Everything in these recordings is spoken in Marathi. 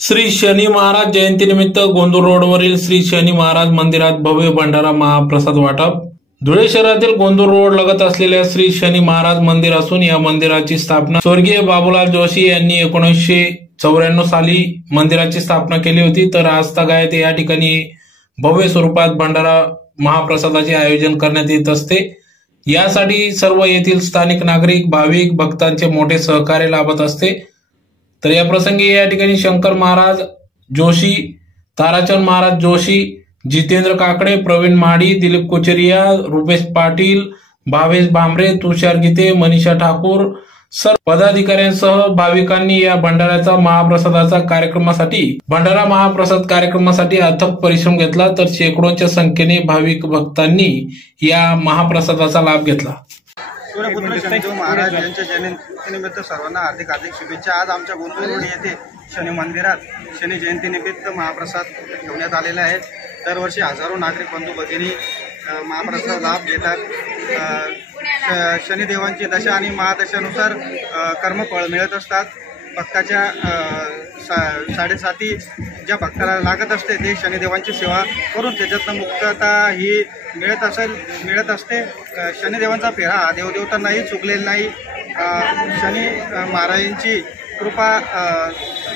श्री शनी महाराज जयंतीनिमित्त गोंदूर रोडवरील श्री शनी महाराज मंदिरात भव्य भंडारा महाप्रसाद वाटप। धुळे शहरातील गोंदूर रोड लगत असलेल्या श्री शनी महाराज मंदिर असून या मंदिराची स्थापना स्वर्गीय बाबूलाल जोशी यांनी 1994 साली मंदिराची स्थापना केली होती। तर आजतागायत या ठिकाणी भव्य स्वरूपात भंडारा महाप्रसादाचे आयोजन करण्यात येत असते। यासाठी सर्व येथील स्थानिक नागरिक भाविक भक्तांचे मोठे सहकार्य लाभत असते। तर या प्रसंगी या ठिकाणी शंकर महाराज जोशी, ताराचंद महाराज जोशी, जितेंद्र काकडे, प्रवीण माडी, दिलीप कोचरिया, रुपेश पाटील, भावेश भामरे, तुषार गीते, मनीषा ठाकूर सर्व पदाधिकाऱ्यांसह भाविकांनी या भंडारा महाप्रसाद कार्यक्रमासाठी अथक परिश्रम घेतला। तर शेकडोंच्या संख्येने भाविक भक्तांनी या महाप्रसादाचा लाभ घेतला। सूर्यपुत्र शनिदेव महाराज यांच्या जयंतीनिमित्त सर्वांना हार्दिक शुभेच्छा। आज आमच्या गोंदूर रोड येथे शनी मंदिरात शनी जयंतीनिमित्त महाप्रसाद ठेवण्यात आलेला आहे। दरवर्षी हजारो नागरिक बंधू भगिनी महाप्रसाद लाभ घेतात। शनिदेवांची दशा आणि महादशानुसार कर्मफळ मिळत असतात। भक्ताच्या साडेसाती ज्या भक्ताला लागत असते ते शनिदेवांची सेवा करून त्याच्यातनं मुक्तता ही मिळत असते। शनिदेवांचा फेरा हा देवदेवतांनाही चुकलेला नाही। शनी महाराजांची कृपा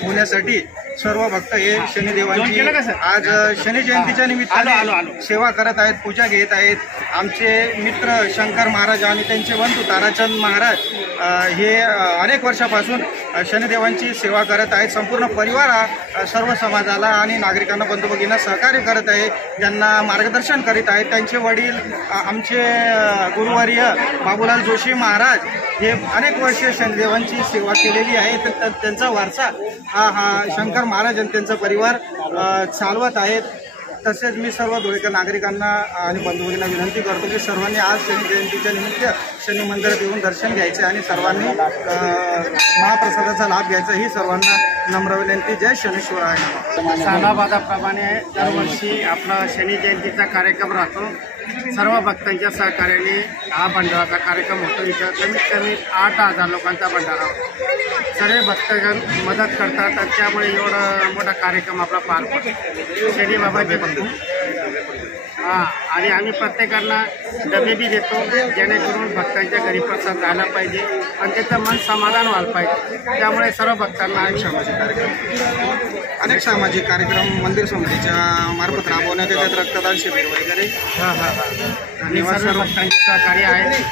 होण्यासाठी सर्व भक्त हे शनिदेवांची आज शनी जयंतीच्या निमित्ताने सेवा करत आहेत, पूजा घेत आहेत। आमचे मित्र शंकर महाराज आणि त्यांचे बंधू ताराचंद महाराज हे अनेक वर्षापासून शनिदेवांची सेवा करत आहेत। संपूर्ण परिवार हा सर्व समाजाला आणि नागरिकांना बंधू भगिनींना सहकार्य करत आहे, ज्यांना मार्गदर्शन करीत आहेत। त्यांचे वडील आमचे गुरुवर्य बाबूलाल जोशी महाराज हे अनेक वर्षे शनिदेवांची सेवा केलेली आहे। तर त्यांचा वारसा हा शंकर महाराज आणि त्यांचा परिवार चालवत आहेत। तसेच मी सर्व धुळेकर नागरिकांना आणि बंधू भगिनींना विनंती करतो की सर्वांनी आज शनी जयंतीच्या निमित्त शनी मंदिरात येऊन दर्शन घ्यायचे आणि सर्वांनी महाप्रसादाचा लाभ घ्यायचा ही सर्वांना नम्र विनंती। जय शनीश्वराय। सालाबादाप्रमाणे दरवर्षी आपला शनी जयंतीचा कार्यक्रम राहतो। सर्व भक्तांच्या सहकार्याने हा भंडाराचा कार्यक्रम होतो। इथं कमीत कमी 8,000 लोकांचा भंडारा होतो। सर्व भक्तगण मदत करतात आणि त्यामुळे एवढा मोठा कार्यक्रम आपला पार पडतो। शनी बाबाचे बंधू आणि आम्ही प्रत्येकांना डबे बी देतो, जेणेकरून भक्तांच्या घरी प्रसाद झाला पाहिजे आणि त्याचं मन समाधान व्हायला पाहिजे। त्यामुळे सर्व भक्तांना आम्ही अनेक सामाजिक कार्यक्रम मंदिर समितीच्या मार्फत राबवण्यात येतात। रक्तदान शिबिर वगैरे आणि सर्व भक्तांचे सहकार्य आहे।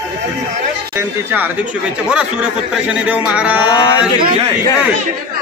जयंतीच्या हार्दिक शुभेच्छा। बोला सूर्यपुत्र शनिदेव महाराज जय।